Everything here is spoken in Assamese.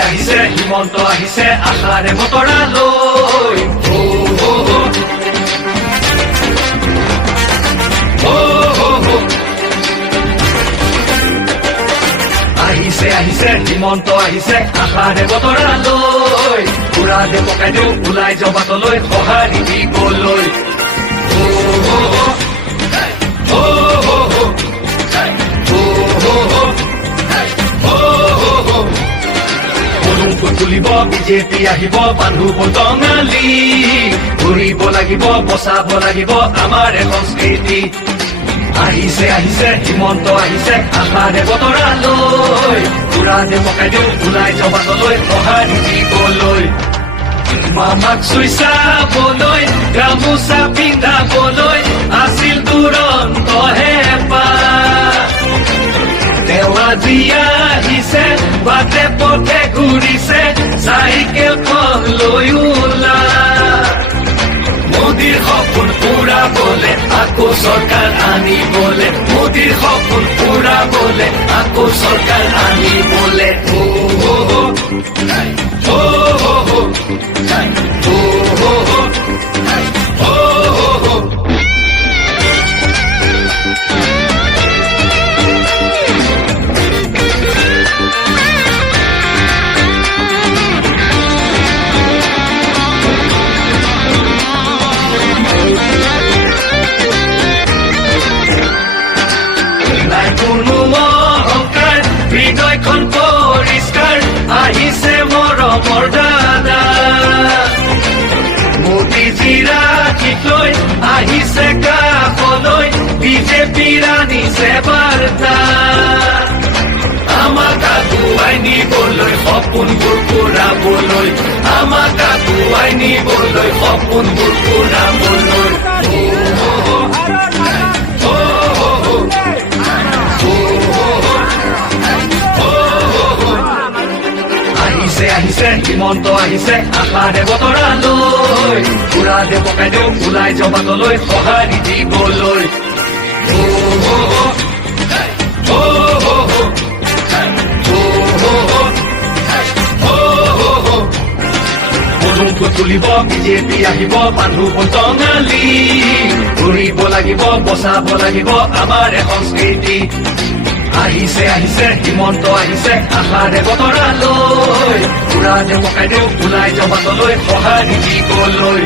আহিছে হিমন্ত আহিছে আশাৰে বতৰা লৈ আহিছে হিমন্ত আহিছে আশাৰে বতৰা লৈ পুৰা দে পকাই দিওঁ ওলাই যাওঁ বাটলৈ সঁহাৰি দিবলৈ তুলিব বিজেপি আহিব বান্ধু বটঙালী ঘূৰিব লাগিব বচাব লাগিব আমাৰ সংস্কৃতি আহিছে আহিছে হিমন্ত আহিছে আশাৰে বতৰা লৈ পুৰা দে পকাই দিওঁ ওলাই যাওঁ বাটলৈ সঁহাৰি দিবলৈ মামাক চুই চাবলৈ গামোচা পিন্ধাবলৈ আছিল দুৰন্ত হেঁপাহ তেওঁ আজি আহিছে বাটে পথে ঘূৰিছে চাইকেলখন লৈ ওলা মোদীৰ সপোন পুৰাবলে আকৌ চৰকাৰ আনিবলে মোদীৰ সপোন পুৰাবলে আকৌ চৰকাৰ আনিবলে হৃদয়খন পৰিষ্কাৰ আহিছে মৰমৰ দাদা মোদীজীৰ আশীষ লৈ আহিছে কাষলৈ বিজেপিৰ আনিছে বাৰ্তা আমাক আগুৱাই নিবলৈ সপোনবোৰ পুৰাবলৈ আমাক আগুৱাই নিবলৈ সপোনবোৰ পুৰাবলৈ আহিছে হিমন্ত আহিছে আশাৰে বতৰা লৈ পুৰা দে পকাই দিওঁ ওলাই যাওঁ বাটলৈ সঁহাৰি দিবলৈ তুলিব বিজেপি আহিব বান্ধু বটঙালী ঘূৰিব লাগিব বচাব লাগিব আমাৰ সংস্কৃতি আহিছে আহিছে হিমন্ত আহিছে আশাৰে বতৰা লৈ পুৰা দে পকাই দিওঁ ওলাই যাওঁ বাটলৈ সঁহাৰি দিবলৈ